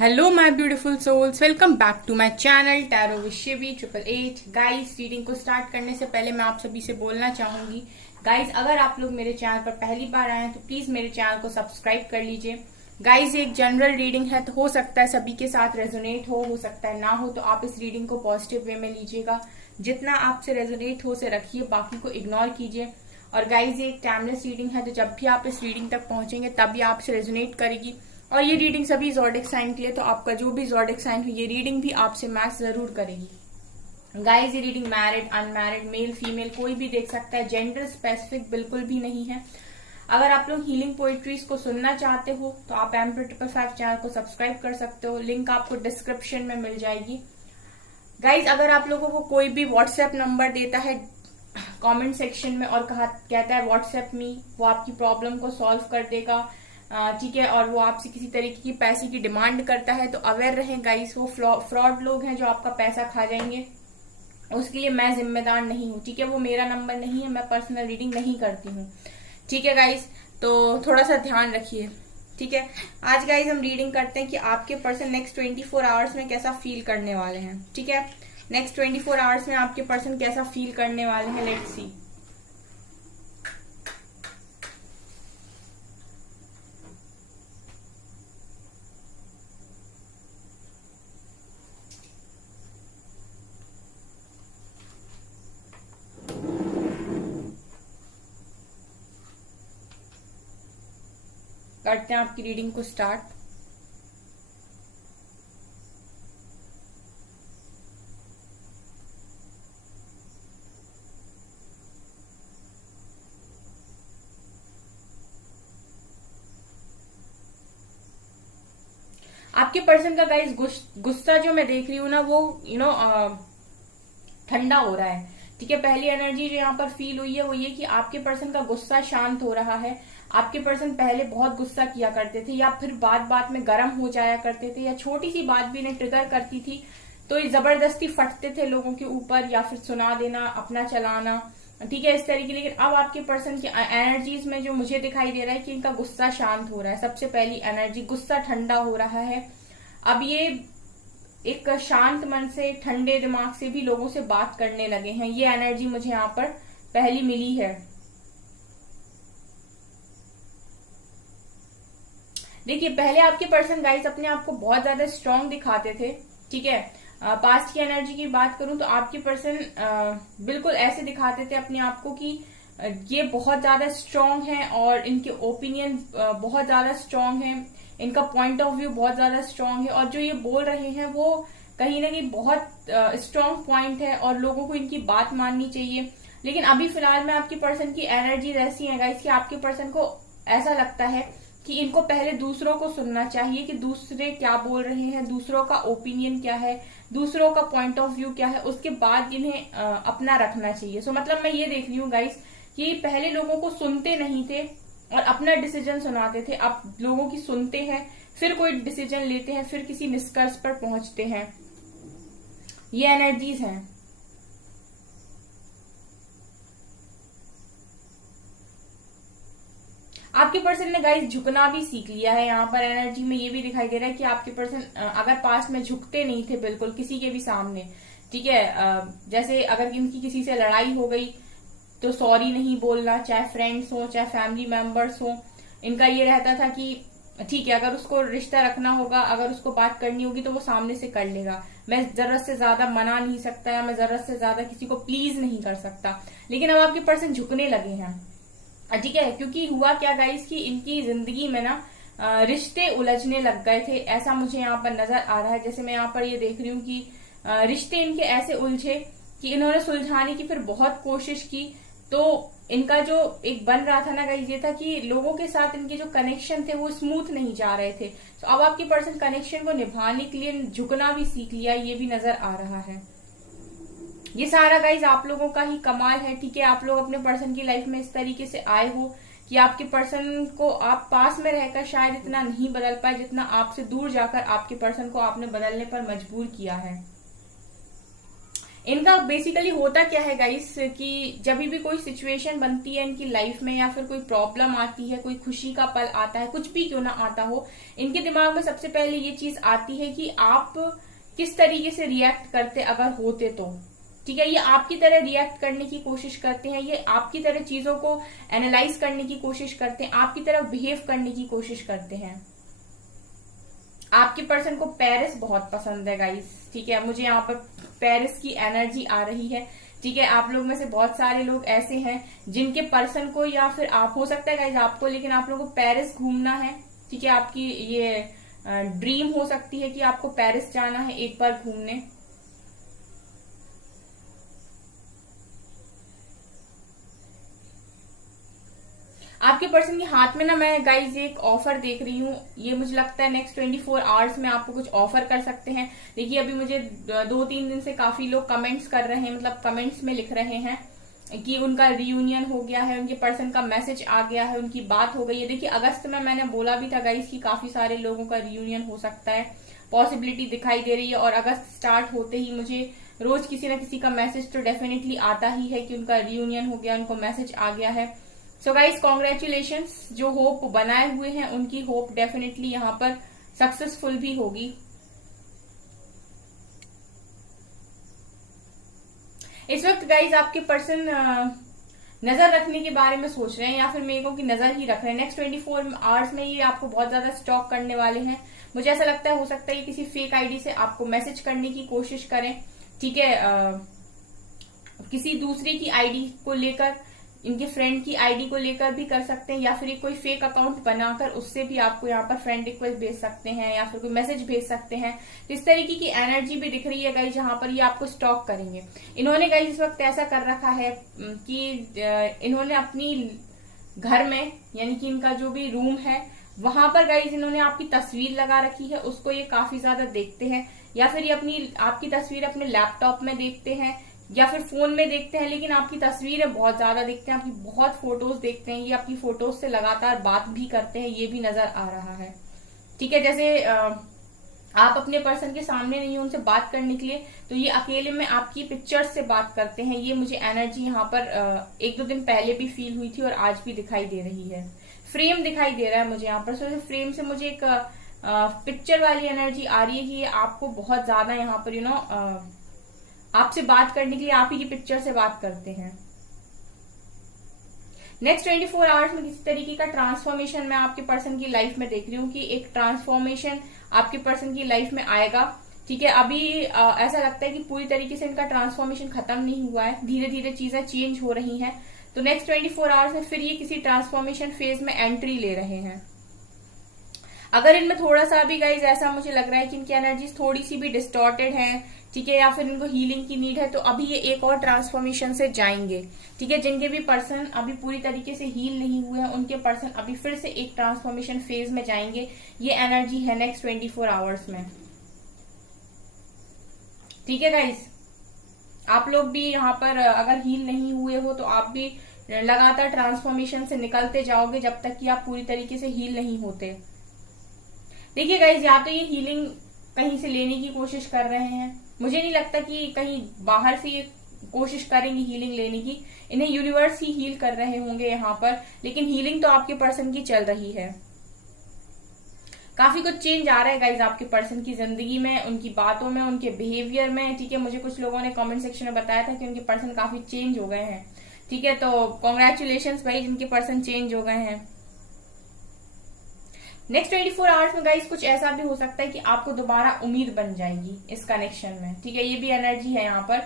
Hello my beautiful souls, welcome back to my channel tarot with Shivi 888। Guys, reading को start करने से पहले मैं आप सभी से बोलना चाहूंगी, गाइस अगर आप लोग मेरे चैनल पर पहली बार आए हैं तो प्लीज मेरे चैनल को सब्सक्राइब कर लीजिए। गाइस, ये एक जनरल रीडिंग है तो हो सकता है सभी के साथ रेजोनेट हो सकता है ना हो, तो आप इस रीडिंग को पॉजिटिव वे में लीजिएगा। जितना आपसे रेजोनेट हो से रखिए, बाकी को इग्नोर कीजिए। और गाइस, ये एक टाइमलेस रीडिंग है तो जब भी आप इस रीडिंग तक पहुंचेंगे तभी आपसे रेजोनेट करेगी। और ये रीडिंग सभी ज़ोडिक साइन के लिए, तो आपका जो भी ज़ोडिक साइन हो ये रीडिंग भी आपसे मैच जरूर करेगी। गाइस, ये reading married, unmarried, male female कोई भी देख सकता है, जेंडर स्पेसिफिक बिल्कुल भी नहीं है। अगर आप लोग हीलिंग पोइट्रीज को सुनना चाहते हो तो आप एम्पर 555 चैनल को सब्सक्राइब कर सकते हो, लिंक आपको डिस्क्रिप्शन में मिल जाएगी। गाइज, अगर आप लोगों को कोई भी व्हाट्सएप नंबर देता है कमेंट सेक्शन में और कहता है व्हाट्सएप मी, वो आपकी प्रॉब्लम को सॉल्व कर देगा, ठीक है, और वो आपसे किसी तरीके की पैसे की डिमांड करता है तो अवेयर रहें गाइस, वो फ्रॉड लोग हैं जो आपका पैसा खा जाएंगे। उसके लिए मैं जिम्मेदार नहीं हूँ, ठीक है, वो मेरा नंबर नहीं है, मैं पर्सनल रीडिंग नहीं करती हूँ, ठीक है गाइस, तो थोड़ा सा ध्यान रखिए, ठीक है। आज गाइस हम रीडिंग करते हैं कि आपके पर्सन नेक्स्ट 24 आवर्स में कैसा फील करने वाले हैं, ठीक है। नेक्स्ट 24 आवर्स में आपके पर्सन कैसा फील करने वाले हैं, लेट्स सी। करते हैं आपकी रीडिंग को स्टार्ट। आपके पर्सन का गाइस गुस्सा जो मैं देख रही हूँ ना, वो ठंडा हो रहा है, ठीक है। पहली एनर्जी जो यहाँ पर फील हुई है वो ये कि आपके पर्सन का गुस्सा शांत हो रहा है। आपके पर्सन पहले बहुत गुस्सा किया करते थे, या फिर बात बात में गर्म हो जाया करते थे, या छोटी सी बात भी इन्हें ट्रिगर करती थी तो ये जबरदस्ती फटते थे लोगों के ऊपर, या फिर सुना देना, अपना चलाना, ठीक है, इस तरीके। लेकिन अब आपके पर्सन की एनर्जीज में जो मुझे दिखाई दे रहा है कि इनका गुस्सा शांत हो रहा है। सबसे पहली एनर्जी, गुस्सा ठंडा हो रहा है। अब ये एक शांत मन से, ठंडे दिमाग से भी लोगों से बात करने लगे हैं, ये एनर्जी मुझे यहाँ पर पहली मिली है। देखिए, पहले आपके पर्सन गाइस अपने आप को बहुत ज्यादा स्ट्रांग दिखाते थे, ठीक है। पास्ट की एनर्जी की बात करूं तो आपके पर्सन बिल्कुल ऐसे दिखाते थे अपने आप को कि ये बहुत ज्यादा स्ट्रांग हैं और इनके ओपिनियन बहुत ज्यादा स्ट्रांग हैं, इनका पॉइंट ऑफ व्यू बहुत ज्यादा स्ट्रांग है, और जो ये बोल रहे हैं वो कहीं ना कहीं बहुत स्ट्रांग पॉइंट है और लोगों को इनकी बात माननी चाहिए। लेकिन अभी फिलहाल में आपके पर्सन की एनर्जी ऐसी है गाइस कि आपके पर्सन को ऐसा लगता है कि इनको पहले दूसरों को सुनना चाहिए कि दूसरे क्या बोल रहे हैं, दूसरों का ओपिनियन क्या है, दूसरों का पॉइंट ऑफ व्यू क्या है, उसके बाद इन्हें अपना रखना चाहिए। सो मतलब मैं ये देख रही हूँ गाइस कि पहले लोगों को सुनते नहीं थे और अपना डिसीजन सुनाते थे, अब लोगों की सुनते हैं, फिर कोई डिसीजन लेते हैं, फिर किसी निष्कर्ष पर पहुंचते हैं। ये एनर्जीज हैं। आपके पर्सन ने गाइस झुकना भी सीख लिया है। यहाँ पर एनर्जी में ये भी दिखाई दे रहा है कि आपके पर्सन अगर पास्ट में झुकते नहीं थे बिल्कुल किसी के भी सामने, ठीक है, जैसे अगर इनकी किसी से लड़ाई हो गई तो सॉरी नहीं बोलना, चाहे फ्रेंड्स हो चाहे फैमिली मेंबर्स हो, इनका ये रहता था कि ठीक है, अगर उसको रिश्ता रखना होगा, अगर उसको बात करनी होगी तो वो सामने से कर लेगा, मैं जरूरत से ज्यादा मना नहीं सकता, या मैं जरूरत से ज्यादा किसी को प्लीज नहीं कर सकता। लेकिन अब आपके पर्सन झुकने लगे हैं, ठीक है, क्योंकि हुआ क्या गाइस कि इनकी जिंदगी में ना रिश्ते उलझने लग गए थे, ऐसा मुझे यहाँ पर नजर आ रहा है। जैसे मैं यहाँ पर ये देख रही हूँ कि रिश्ते इनके ऐसे उलझे कि इन्होंने सुलझाने की फिर बहुत कोशिश की, तो इनका जो एक बन रहा था ना गाइस ये था कि लोगों के साथ इनके जो कनेक्शन थे वो स्मूथ नहीं जा रहे थे। तो अब आपके पर्सन कनेक्शन को निभाने के लिए झुकना भी सीख लिया, ये भी नजर आ रहा है। ये सारा गाइज आप लोगों का ही कमाल है, ठीक है। आप लोग अपने पर्सन की लाइफ में इस तरीके से आए हो कि आपके पर्सन को आप पास में रहकर शायद इतना नहीं बदल पाए जितना आपसे दूर जाकर आपके पर्सन को आपने बदलने पर मजबूर किया है। इनका बेसिकली होता क्या है गाइस कि जब भी कोई सिचुएशन बनती है इनकी लाइफ में, या फिर कोई प्रॉब्लम आती है, कोई खुशी का पल आता है, कुछ भी क्यों ना आता हो, इनके दिमाग में सबसे पहले ये चीज आती है कि आप किस तरीके से रिएक्ट करते अगर होते तो। ठीक है, ये आपकी तरह रिएक्ट करने की कोशिश करते हैं, ये आपकी तरह चीजों को एनालाइज करने की कोशिश करते हैं, आपकी तरह बिहेव करने की कोशिश करते हैं। आपके पर्सन को पेरिस बहुत पसंद है गाइस। ठीक है, मुझे यहाँ पर पेरिस की एनर्जी आ रही है। ठीक है, आप लोग में से बहुत सारे लोग ऐसे हैं जिनके पर्सन को, या फिर आप हो सकता है गाइस आपको, लेकिन आप लोगों को पेरिस घूमना है। ठीक है, आपकी ये ड्रीम हो सकती है कि आपको पेरिस जाना है एक बार घूमने। आपके पर्सन के हाथ में ना मैं गाइज एक ऑफर देख रही हूँ। ये मुझे लगता है नेक्स्ट 24 आवर्स में आपको कुछ ऑफर कर सकते हैं। देखिए, अभी मुझे 2-3 दिन से काफी लोग कमेंट्स कर रहे हैं, मतलब कमेंट्स में लिख रहे हैं कि उनका रियूनियन हो गया है, उनके पर्सन का मैसेज आ गया है, उनकी बात हो गई है। देखिए, अगस्त में मैंने बोला भी था गाइज कि काफी सारे लोगों का रियूनियन हो सकता है, पॉसिबिलिटी दिखाई दे रही है। और अगस्त स्टार्ट होते ही मुझे रोज किसी ना किसी का मैसेज तो डेफिनेटली आता ही है कि उनका रियूनियन हो गया, उनको मैसेज आ गया है। सो गाइज कॉन्ग्रेचुलेशंस, जो होप बनाए हुए हैं उनकी होप डेफिनेटली यहाँ पर सक्सेसफुल भी होगी। इस वक्त गाइज आपके पर्सन नजर रखने के बारे में सोच रहे हैं, या फिर मेरे को की नजर ही रख रहे हैं। नेक्स्ट 24 आवर्स में ये आपको बहुत ज्यादा स्टॉक करने वाले हैं। मुझे ऐसा लगता है, हो सकता है ये किसी फेक आईडी से आपको मैसेज करने की कोशिश करें। ठीक है, किसी दूसरे की आईडी को लेकर, इनके फ्रेंड की आईडी को लेकर भी कर सकते हैं, या फिर कोई फेक अकाउंट बनाकर उससे भी आपको यहाँ पर फ्रेंड रिक्वेस्ट भेज सकते हैं, या फिर कोई मैसेज भेज सकते हैं। तो इस तरीके की एनर्जी भी दिख रही है गाइज, जहां पर ये आपको स्टॉक करेंगे। इन्होंने गाइज इस वक्त ऐसा कर रखा है कि इन्होंने अपनी घर में, यानी कि इनका जो भी रूम है वहां पर गाइज इन्होंने आपकी तस्वीर लगा रखी है, उसको ये काफी ज्यादा देखते हैं, या फिर ये आपकी तस्वीर अपने लैपटॉप में देखते हैं, या फिर फोन में देखते हैं। लेकिन आपकी तस्वीरें बहुत ज्यादा देखते हैं, आपकी बहुत फोटोज देखते हैं, ये आपकी फोटोज से लगातार बात भी करते हैं, ये भी नजर आ रहा है। ठीक है, जैसे आप अपने पर्सन के सामने नहीं हो उनसे बात करने के लिए, तो ये अकेले में आपकी पिक्चर्स से बात करते हैं। ये मुझे एनर्जी यहाँ पर 1-2 दिन पहले भी फील हुई थी और आज भी दिखाई दे रही है। फ्रेम दिखाई दे रहा है मुझे यहाँ पर। सो फ्रेम से मुझे एक पिक्चर वाली एनर्जी आ रही है कि ये आपको बहुत ज्यादा यहाँ पर आपसे बात करने के लिए आप ही की पिक्चर से बात करते हैं। नेक्स्ट 24 आवर्स में किसी तरीके का ट्रांसफॉर्मेशन मैं आपके पर्सन की लाइफ में देख रही हूँ कि एक ट्रांसफॉर्मेशन आपके पर्सन की लाइफ में आएगा। ठीक है, अभी ऐसा लगता है कि पूरी तरीके से इनका ट्रांसफॉर्मेशन खत्म नहीं हुआ है, धीरे धीरे चीजें चेंज हो रही हैं। तो नेक्स्ट 24 आवर्स में फिर ये किसी ट्रांसफॉर्मेशन फेज में एंट्री ले रहे हैं। अगर इनमें थोड़ा सा भी गाइज ऐसा मुझे लग रहा है कि इनकी एनर्जीज थोड़ी सी भी डिस्टॉर्टेड है, ठीक है, या फिर इनको हीलिंग की नीड है, तो अभी ये एक और ट्रांसफॉर्मेशन से जाएंगे। ठीक है, जिनके भी पर्सन अभी पूरी तरीके से हील नहीं हुए हैं उनके पर्सन अभी फिर से एक ट्रांसफॉर्मेशन फेज में जाएंगे। ये एनर्जी है नेक्स्ट 24 आवर्स में। ठीक है गाइज, आप लोग भी यहाँ पर अगर हील नहीं हुए हो तो आप भी लगातार ट्रांसफॉर्मेशन से निकलते जाओगे जब तक कि आप पूरी तरीके से हील नहीं होते। देखिए गाइज, या तो ये हीलिंग कहीं से लेने की कोशिश कर रहे हैं, मुझे नहीं लगता कि कहीं बाहर से ये कोशिश करेंगे हीलिंग लेने की, इन्हें यूनिवर्स ही हील कर रहे होंगे यहाँ पर, लेकिन हीलिंग तो आपके पर्सन की चल रही है। काफी कुछ चेंज आ रहा है गाइज आपके पर्सन की जिंदगी में, उनकी बातों में, उनके बिहेवियर में। ठीक है, मुझे कुछ लोगों ने कमेंट सेक्शन में बताया था कि उनके पर्सन काफी चेंज हो गए हैं। ठीक है, तो कॉन्ग्रेचुलेशंस भाई जिनके पर्सन चेंज हो गए हैं। नेक्स्ट 24 आवर्स में गाइस कुछ ऐसा भी हो सकता है कि आपको दोबारा उम्मीद बन जाएगी इस कनेक्शन में। ठीक है, ये भी एनर्जी है यहाँ पर,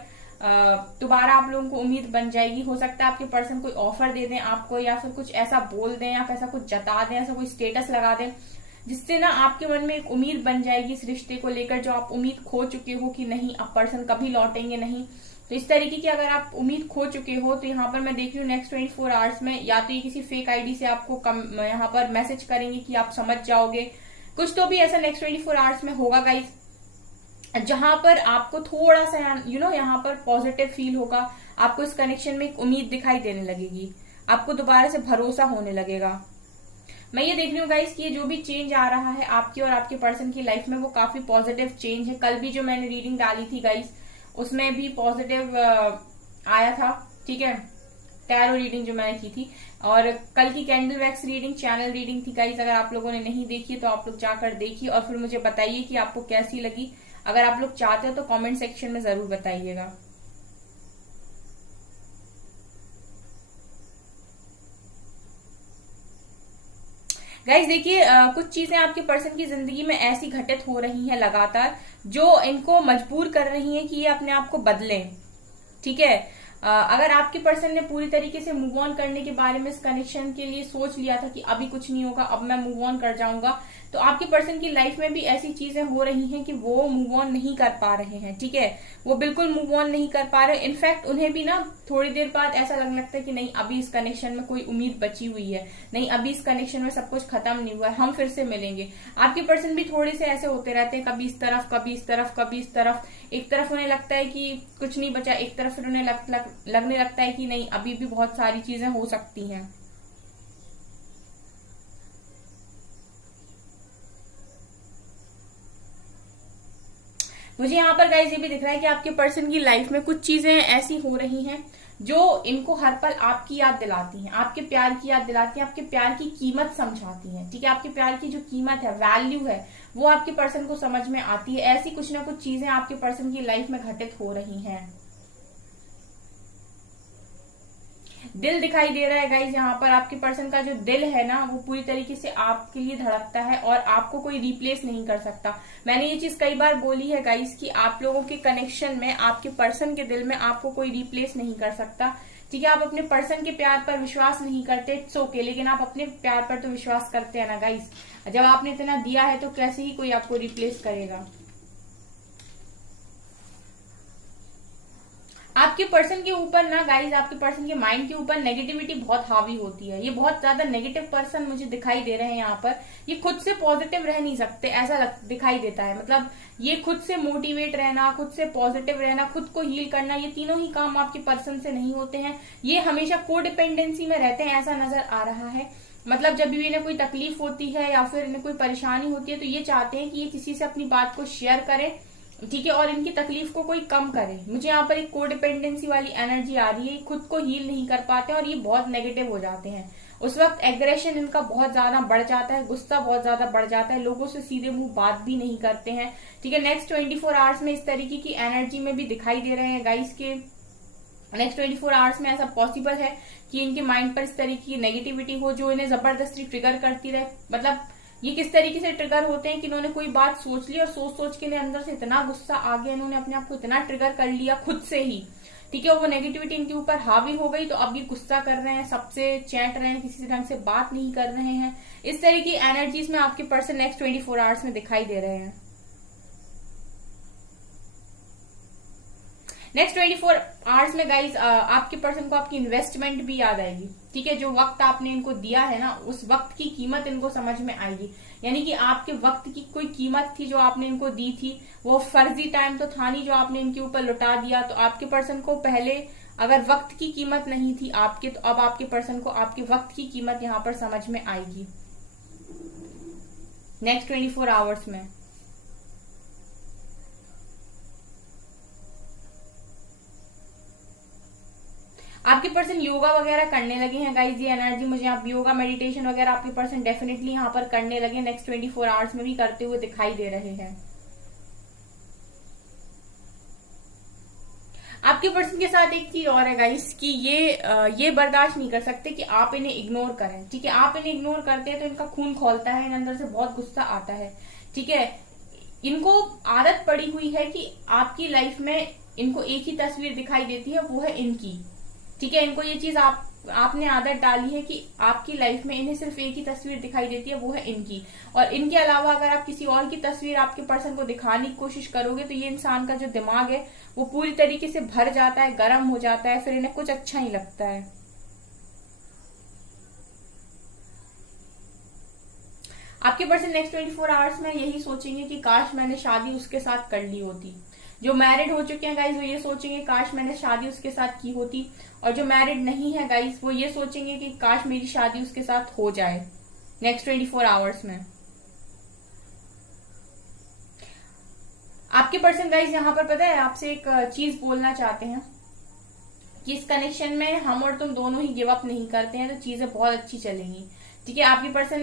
दोबारा आप लोगों को उम्मीद बन जाएगी। हो सकता है आपके पर्सन कोई ऑफर दे दें आपको, या फिर कुछ ऐसा बोल दें, या फिर ऐसा कुछ जता दें, ऐसा कोई स्टेटस लगा दें जिससे ना आपके मन में एक उम्मीद बन जाएगी इस रिश्ते को लेकर, जो आप उम्मीद खो चुके हो कि नहीं अब पर्सन कभी लौटेंगे नहीं। तो इस तरीके की अगर आप उम्मीद खो चुके हो तो यहाँ पर मैं देख रही हूँ नेक्स्ट 24 आवर्स में या तो ये किसी फेक आईडी से आपको यहाँ पर मैसेज करेंगे कि आप समझ जाओगे, कुछ तो भी ऐसा नेक्स्ट 24 आवर्स में होगा गाइस, जहां पर आपको थोड़ा सा यहाँ पर पॉजिटिव फील होगा, आपको इस कनेक्शन में एक उम्मीद दिखाई देने लगेगी, आपको दोबारा से भरोसा होने लगेगा। मैं ये देख रही हूँ गाइस कि ये जो भी चेंज आ रहा है आपकी और आपके पर्सन की लाइफ में वो काफी पॉजिटिव चेंज है। कल भी जो मैंने रीडिंग डाली थी गाइस उसमें भी पॉजिटिव आया था। ठीक है, टैरो रीडिंग जो मैंने की थी। और कल की candle wax reading channel reading थी गाइज, अगर आप लोगों ने नहीं देखी तो आप लोग जाकर देखिए और फिर मुझे बताइए कि आपको कैसी लगी। अगर आप लोग चाहते हो तो कमेंट सेक्शन में जरूर बताइएगा। गाइज देखिए, कुछ चीजें आपके पर्सन की जिंदगी में ऐसी घटित हो रही हैं लगातार, जो इनको मजबूर कर रही हैं कि ये अपने आप को बदलें। ठीक है, अगर आपके पर्सन ने पूरी तरीके से मूव ऑन करने के बारे में इस कनेक्शन के लिए सोच लिया था कि अभी कुछ नहीं होगा, अब मैं मूव ऑन कर जाऊंगा, तो आपके पर्सन की लाइफ में भी ऐसी चीजें हो रही हैं कि वो मूव ऑन नहीं कर पा रहे हैं। ठीक है, वो बिल्कुल मूव ऑन नहीं कर पा रहे। इनफैक्ट उन्हें भी ना थोड़ी देर बाद ऐसा लगने लगता है कि नहीं, अभी इस कनेक्शन में कोई उम्मीद बची हुई है, नहीं अभी इस कनेक्शन में सब कुछ खत्म नहीं हुआ है, हम फिर से मिलेंगे। आपके पर्सन भी थोड़े से ऐसे होते रहते हैं, कभी इस तरफ कभी इस तरफ कभी इस तरफ। एक तरफ उन्हें लगता है कि कुछ नहीं बचा, एक तरफ फिर उन्हें लगने लगता है कि नहीं, अभी भी बहुत सारी चीजें हो सकती हैं। मुझे यहाँ पर गाइस ये भी दिख रहा है कि आपके पर्सन की लाइफ में कुछ चीजें ऐसी हो रही हैं जो इनको हर पल आपकी याद दिलाती हैं, आपके प्यार की याद दिलाती हैं, आपके प्यार की कीमत समझाती हैं। ठीक है, आपके प्यार की जो कीमत है, वैल्यू है, वो आपके पर्सन को समझ में आती है। ऐसी कुछ ना कुछ चीजें आपके पर्सन की लाइफ में घटित हो रही हैं। दिल दिखाई दे रहा है गाइज, यहाँ पर आपके पर्सन का जो दिल है ना, वो पूरी तरीके से आपके लिए धड़कता है और आपको कोई रिप्लेस नहीं कर सकता। मैंने ये चीज कई बार बोली है गाइज कि आप लोगों के कनेक्शन में, आपके पर्सन के दिल में आपको कोई रिप्लेस नहीं कर सकता। ठीक है, आप अपने पर्सन के प्यार पर विश्वास नहीं करते, इट्स ओके, लेकिन आप अपने प्यार पर तो विश्वास करते हैं ना गाइज। जब आपने इतना दिया है तो कैसे ही कोई आपको रिप्लेस करेगा। आपके पर्सन के ऊपर ना गाइज, आपके पर्सन के माइंड के ऊपर नेगेटिविटी बहुत हावी होती है। ये बहुत ज्यादा नेगेटिव पर्सन मुझे दिखाई दे रहे हैं यहाँ पर। ये खुद से पॉजिटिव रह नहीं सकते, ऐसा दिखाई देता है। मतलब ये खुद से मोटिवेट रहना, खुद से पॉजिटिव रहना, खुद को हील करना, ये तीनों ही काम आपके पर्सन से नहीं होते हैं। ये हमेशा कोडिपेंडेंसी में रहते हैं, ऐसा नजर आ रहा है। मतलब जब भी इन्हें कोई तकलीफ होती है या फिर इन्हें कोई परेशानी होती है तो ये चाहते हैं कि ये किसी से अपनी बात को शेयर करें। ठीक है, और इनकी तकलीफ को कोई कम करे। मुझे यहाँ पर एक कोडिपेंडेंसी वाली एनर्जी आ रही है, खुद को हील नहीं कर पाते और ये बहुत नेगेटिव हो जाते हैं। उस वक्त एग्रेशन इनका बहुत ज्यादा बढ़ जाता है, गुस्सा बहुत ज्यादा बढ़ जाता है, लोगों से सीधे मुंह बात भी नहीं करते हैं। ठीक है, नेक्स्ट 24 आवर्स में इस तरीके की एनर्जी में भी दिखाई दे रहे हैं गाइस के नेक्स्ट 24 आवर्स में ऐसा पॉसिबल है कि इनके माइंड पर इस तरीके की नेगेटिविटी हो जो इन्हें जबरदस्ती ट्रिगर करती रहे। मतलब ये किस तरीके से ट्रिगर होते हैं कि इन्होंने कोई बात सोच ली और सोच सोच के अंदर से इतना गुस्सा आ गया, इन्होंने अपने आप को इतना ट्रिगर कर लिया खुद से ही। ठीक है, वो नेगेटिविटी इनके ऊपर हावी हो गई तो अब ये गुस्सा कर रहे हैं, सबसे चैट रहे हैं, किसी ढंग से बात नहीं कर रहे हैं। इस तरह की एनर्जीज में आपके पर्सन नेक्स्ट 24 आवर्स में दिखाई दे रहे हैं। नेक्स्ट 24 आवर्स में गाइज आपके पर्सन को आपकी इन्वेस्टमेंट भी याद आएगी। ठीक है, जो वक्त आपने इनको दिया है ना, उस वक्त की कीमत इनको समझ में आएगी। यानी कि आपके वक्त की कोई कीमत थी जो आपने इनको दी थी, वो फर्जी टाइम तो था नहीं जो आपने इनके ऊपर लुटा दिया। तो आपके पर्सन को पहले अगर वक्त की कीमत नहीं थी आपके, तो अब आपके पर्सन को आपके वक्त की कीमत यहाँ पर समझ में आएगी नेक्स्ट 24 आवर्स में। आपके पर्सन योगा वगैरह करने लगे हैं गाइज, ये एनर्जी मुझे आप योगा मेडिटेशन वगैरह आपके पर्सन डेफिनेटली यहाँ पर करने लगे, नेक्स्ट 24 आवर्स में भी करते हुए दिखाई दे रहे हैं। आपके पर्सन के साथ एक चीज और है गाइस कि ये बर्दाश्त नहीं कर सकते कि आप इन्हें इग्नोर करें। ठीक है, आप इन्हें इग्नोर करते हैं तो इनका खून खौलता है, इन अंदर से बहुत गुस्सा आता है। ठीक है, इनको आदत पड़ी हुई है कि आपकी लाइफ में इनको एक ही तस्वीर दिखाई देती है, वो है इनकी। ठीक है, इनको ये चीज आपने आदत डाली है कि आपकी लाइफ में इन्हें सिर्फ एक ही तस्वीर दिखाई देती है, वो है इनकी। और इनके अलावा अगर आप किसी और की तस्वीर आपके पर्सन को दिखाने की कोशिश करोगे तो ये इंसान का जो दिमाग है वो पूरी तरीके से भर जाता है, गर्म हो जाता है, फिर इन्हें कुछ अच्छा नहीं लगता है। आपके पर्सन नेक्स्ट 24 आवर्स में यही सोचेंगे कि काश मैंने शादी उसके साथ कर ली होती। जो मैरिड हो चुके हैं गाइज वो ये सोचेंगे काश मैंने शादी उसके साथ की होती, और जो मैरिड नहीं है गाइज वो ये सोचेंगे कि काश मेरी शादी उसके साथ हो जाए नेक्स्ट 24 आवर्स में। आपके पर्सन गाइस यहाँ पर पता है आपसे एक चीज बोलना चाहते हैं कि इस कनेक्शन में हम और तुम दोनों ही गिव अप नहीं करते हैं तो चीजें बहुत अच्छी चलेंगी। ठीक है, आपके पर्सन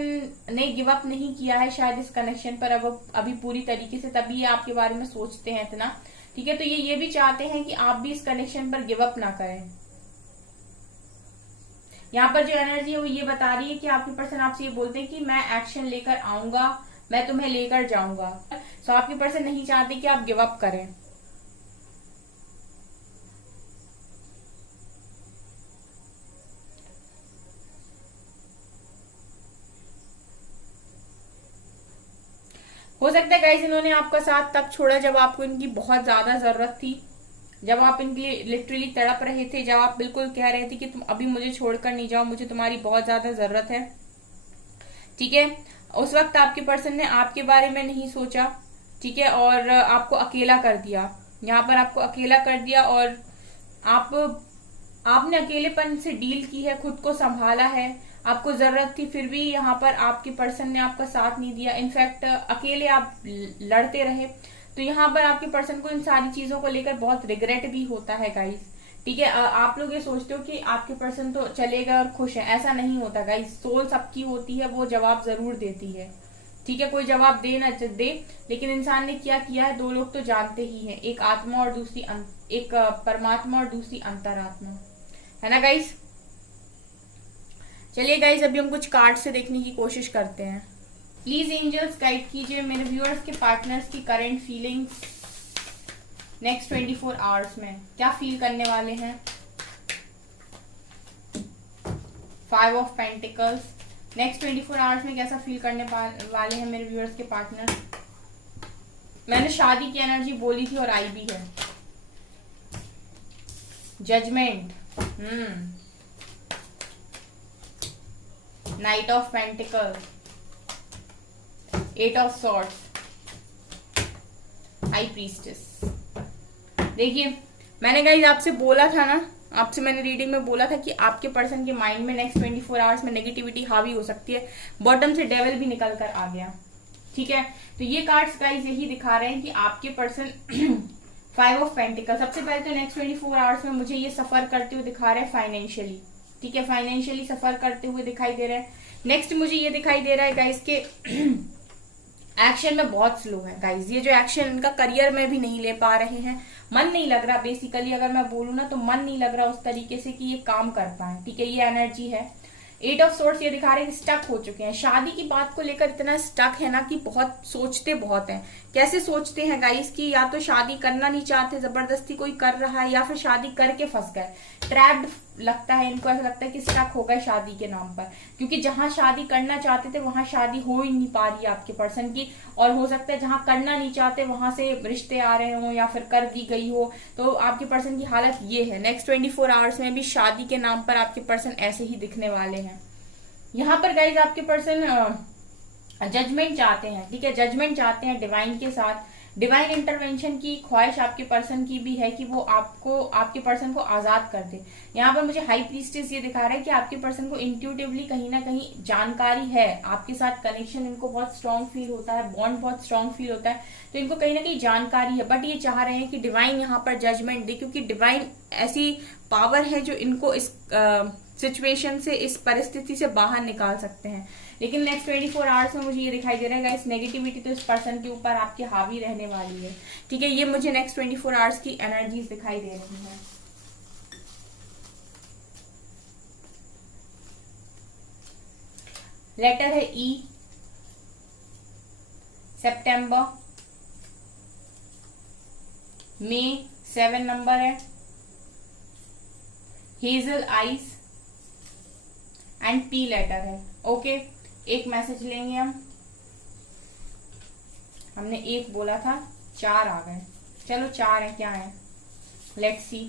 ने गिव अप नहीं किया है शायद इस कनेक्शन पर अब अभी पूरी तरीके से, तभी ये आपके बारे में सोचते हैं इतना। ठीक है, तो ये भी चाहते हैं कि आप भी इस कनेक्शन पर गिव अप ना करें। यहाँ पर जो एनर्जी है वो ये बता रही है कि आपके पर्सन आपसे ये बोलते हैं कि मैं एक्शन लेकर आऊंगा, मैं तुम्हें लेकर जाऊंगा। तो आपके पर्सन नहीं चाहते कि आप गिव अप करें। हो सकता है गाइस इन्होंने आपका साथ तब छोड़ा जब आपको इनकी बहुत ज्यादा जरूरत थी, जब आप इनके लिए लिटरली तड़प रहे थे, जब आप बिल्कुल कह रहे थे कि तुम अभी मुझे छोड़कर नहीं जाओ, मुझे तुम्हारी बहुत ज्यादा जरूरत है। ठीक है, उस वक्त आपके पर्सन ने आपके बारे में नहीं सोचा। ठीक है, और आपको अकेला कर दिया, यहाँ पर आपको अकेला कर दिया और आपने अकेलेपन से डील की है, खुद को संभाला है। आपको जरूरत थी फिर भी यहाँ पर आपके पर्सन ने आपका साथ नहीं दिया, इनफैक्ट अकेले आप लड़ते रहे। तो यहाँ पर आपके पर्सन को इन सारी चीजों को लेकर बहुत रिग्रेट भी होता है गाइस। ठीक है, आप लोग ये सोचते हो कि आपके पर्सन तो चलेगा और खुश है, ऐसा नहीं होता गाइस। सोल सबकी होती है, वो जवाब जरूर देती है। ठीक है, कोई जवाब दे ना दे, लेकिन इंसान ने क्या किया है दो लोग तो जानते ही हैं, एक आत्मा और दूसरी एक परमात्मा और दूसरी अंतरात्मा, है ना गाइस। चलिए गाइस अभी हम कुछ कार्ड से देखने की कोशिश करते हैं। प्लीज एंजल्स गाइड कीजिए मेरे व्यूअर्स के पार्टनर्स की करंट फीलिंग्स नेक्स्ट 24 आवर्स में, क्या फील करने वाले हैं। 5 ऑफ पेंटिकल्स, नेक्स्ट 24 आवर्स में कैसा फील करने वाले हैं मेरे व्यूअर्स के पार्टनर। मैंने शादी की एनर्जी बोली थी और आई भी है। Judgement, knight of pentacles, 8 of swords, high priestess. देखिए मैंने गाइस आपसे बोला था ना, आपसे मैंने रीडिंग में बोला था कि आपके पर्सन के माइंड में नेक्स्ट 24 आवर्स में नेगेटिविटी हावी हो सकती है। बॉटम से डेविल भी निकल कर आ गया। ठीक है, तो ये कार्ड्स गाइस यही दिखा रहे हैं कि आपके पर्सन 5 ऑफ पेंटिकल, सबसे पहले तो नेक्स्ट 24 आवर्स में मुझे ये सफर करते हुए दिखा रहे हैं फाइनेंशियली। ठीक है, फाइनेंशियली सफर करते हुए दिखाई दे रहे हैं। नेक्स्ट मुझे ये दिखाई दे रहा है गाइस के एक्शन में बहुत स्लो है गाइस। ये जो एक्शन इनका करियर में भी नहीं ले पा रहे हैं, मन नहीं लग रहा। बेसिकली अगर मैं बोलूँ ना तो मन नहीं लग रहा उस तरीके से कि ये काम कर पाए। ठीक है, ये एनर्जी है। 8 ऑफ सोर्स ये दिखा रहे हैं स्टक हो चुके हैं, शादी की बात को लेकर इतना स्टक है ना कि बहुत सोचते बहुत हैं। कैसे सोचते हैं गाइस कि या तो शादी करना नहीं चाहते, जबरदस्ती कोई कर रहा है, या फिर शादी करके फंस गए, ट्रैप्ड लगता है इनको। ऐसा लगता है कि स्टक हो गए शादी के नाम पर, क्योंकि जहां शादी करना चाहते थे वहां शादी हो ही नहीं पा रही है आपके पर्सन की। और हो सकता है जहां करना नहीं चाहते वहां से रिश्ते आ रहे हो या फिर कर दी गई हो। तो आपके पर्सन की हालत ये है। नेक्स्ट 24 आवर्स में भी शादी के नाम पर आपके पर्सन ऐसे ही दिखने वाले हैं। यहाँ पर गाइज आपके पर्सन जजमेंट चाहते हैं। ठीक है, जजमेंट चाहते हैं डिवाइन के साथ। डिवाइन इंटरवेंशन की ख्वाहिश आपके पर्सन की भी है कि वो आपके पर्सन को आजाद कर दे। यहाँ पर मुझे हाई प्रीस्टेस ये दिखा रहा है कि आपके पर्सन को इंट्यूटिवली कहीं ना कहीं जानकारी है, आपके साथ कनेक्शन इनको बहुत स्ट्रांग फील होता है, बॉन्ड बहुत स्ट्रांग फील होता है, तो इनको कहीं ना कहीं जानकारी है। बट ये चाह रहे हैं कि डिवाइन यहाँ पर जजमेंट दे, क्योंकि डिवाइन ऐसी पावर है जो इनको इस सिचुएशन से, इस परिस्थिति से बाहर निकाल सकते हैं। लेकिन नेक्स्ट 24 आवर्स में मुझे ये दिखाई दे रहा है गाइस नेगेटिविटी तो इस पर्सन के ऊपर आपके हावी रहने वाली है। ठीक है, ये मुझे नेक्स्ट 24 आवर्स की एनर्जीज दिखाई दे रही है। लेटर है ई, सितंबर, मई 7 नंबर है, hazel eyes and P letter है। ओके, एक मैसेज लेंगे हमने एक बोला था, 4 आ गए। चलो 4 है, क्या है, let's see.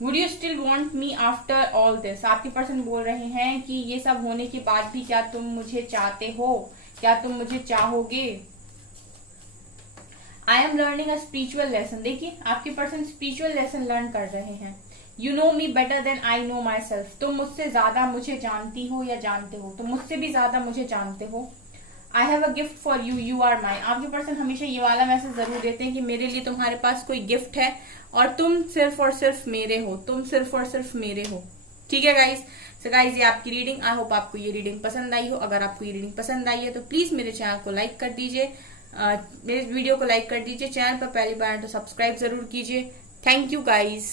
Would you still want me after all this. आपके पर्सन बोल रहे हैं कि ये सब होने के बाद भी क्या तुम मुझे चाहते हो, क्या तुम मुझे चाहोगे। I am learning a spiritual lesson. देखिए आपके पर्सन स्पिरिचुअल लेसन लर्न कर रहे हैं। You know me better than I know myself. तुम मुझसे ज्यादा मुझे जानती हो या जानते हो, तुम मुझसे भी ज्यादा मुझे जानते हो। I have a gift for you, you are my. आप जो पर्सन हमेशा ये वाला मैसेज जरूर देते हैं कि मेरे लिए तुम्हारे पास कोई गिफ्ट है और तुम सिर्फ और सिर्फ मेरे हो, तुम सिर्फ और सिर्फ मेरे हो। ठीक है गाइज। सो गाइज ये आपकी रीडिंग, आई होप आपको ये रीडिंग पसंद आई हो। अगर आपको ये रीडिंग पसंद आई है तो प्लीज मेरे चैनल को लाइक कर दीजिए, मेरे वीडियो को लाइक कर दीजिए। चैनल पर पहली बार तो सब्सक्राइब जरूर कीजिए। Thank you guys.